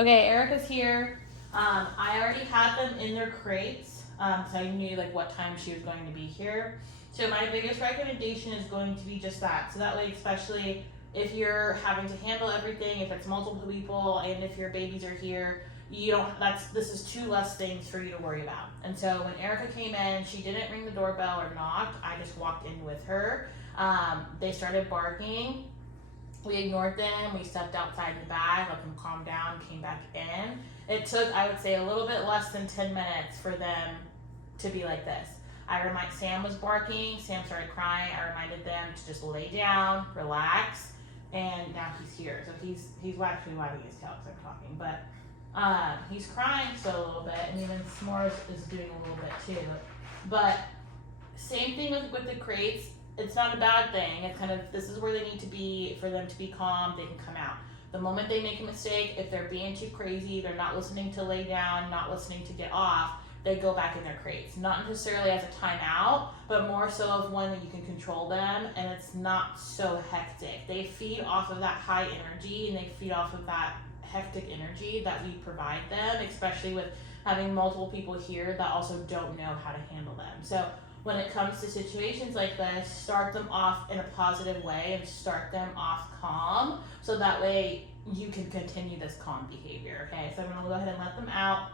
Okay, Erica's here. I already had them in their crates, so I knew like what time she was going to be here. So my biggest recommendation is going to be just that. So that way, especially if you're having to handle everything, if it's multiple people, and if your babies are here, you don't. This is two less things for you to worry about. And so when Erica came in, she didn't ring the doorbell or knocked. I just walked in with her. They started barking. We ignored them. We stepped outside in the bag, let them calm down, came back in. It took, I would say, a little bit less than 10 minutes for them to be like this. Sam was barking. Sam started crying. I reminded them to just lay down, relax, and now he's here. So he's actually wagging his tail because I'm talking, but he's crying still a little bit, and even S'mores is doing a little bit too. But same thing with the crates. It's not a bad thing. It's kind of, this is where they need to be for them to be calm. They can come out. The moment they make a mistake, if they're being too crazy, they're not listening to lay down, not listening to get off, they go back in their crates. Not necessarily as a timeout, but more so of one that you can control them and it's not so hectic. They feed off of that high energy and they feed off of that hectic energy that we provide them, especially with having multiple people here that also don't know how to handle them. So when it comes to situations like this, start them off in a positive way and start them off calm so that way you can continue this calm behavior, okay? So I'm gonna go ahead and let them out.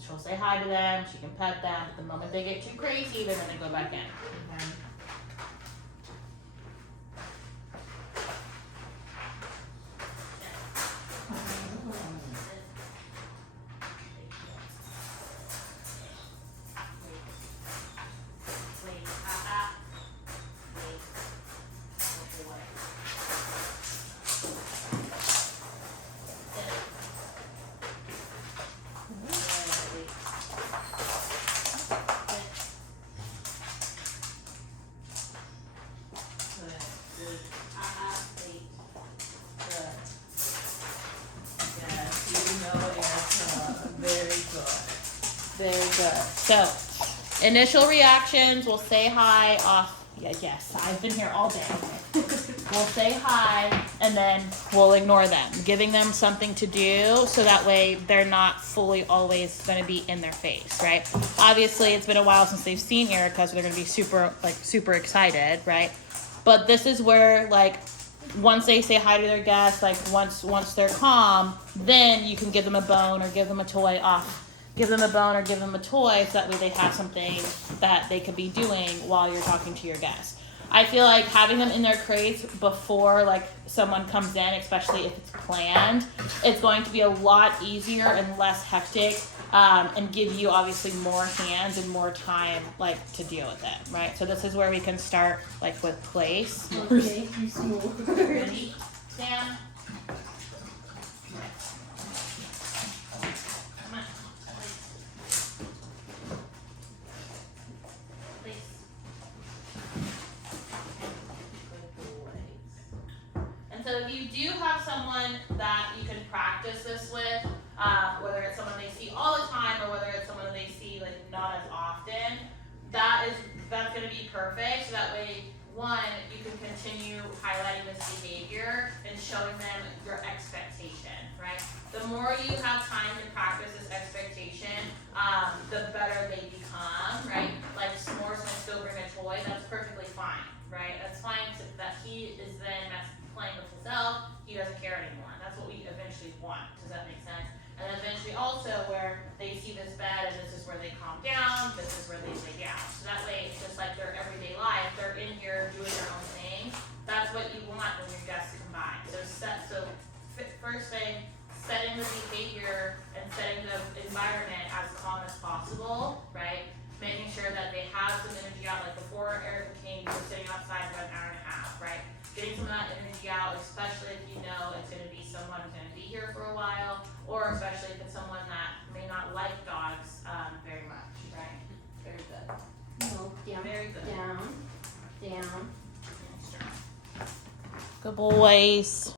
She'll say hi to them, she can pet them, but the moment they get too crazy, they're gonna go back in. Okay? Very good. So, initial reactions, we'll say hi off. Yeah, yes, I've been here all day. We'll say hi and then we'll ignore them, giving them something to do so that way they're not fully always going to be in their face, right? Obviously, it's been a while since they've seen Erica, so they're going to be super excited, right? But this is where, like, once they say hi to their guests, like once they're calm, then you can give them a bone or give them a toy off. Give them a bone or give them a toy so that way they have something that they could be doing while you're talking to your guests. I feel like having them in their crates before like someone comes in, especially if it's planned, it's going to be a lot easier and less hectic, and give you obviously more hands and more time like to deal with it, right? So this is where we can start like with place. Okay, Ready? Sam? So if you do have someone that you can practice this with, whether it's someone they see all the time or whether it's someone they see like not as often, that's going to be perfect. So that way, one, you can continue highlighting this behavior and showing them your expectation, right? The more you have time to practice this expectation, the better they become, right? Like S'mores might still bring a toy, that's perfectly fine, right? That's fine except that he is then playing with himself, he doesn't care anymore. That's what we eventually want. Does that make sense? And eventually also where they see this bed and this is where they calm down, this is where they lay down. So that way it's just like their everyday life. They're in here doing their own thing. That's what you want when your guests combine. So first thing, setting the behavior and setting the environment as calm as possible, right? Making sure that they have some energy out. Like before Erica came, we were sitting outside for an hour and a half, right? Getting some of that energy out, especially if you know it's going to be someone who's going to be here for a while, or especially if it's someone that may not like dogs very much, right? Very good. No, down, Very good. down. Good boys.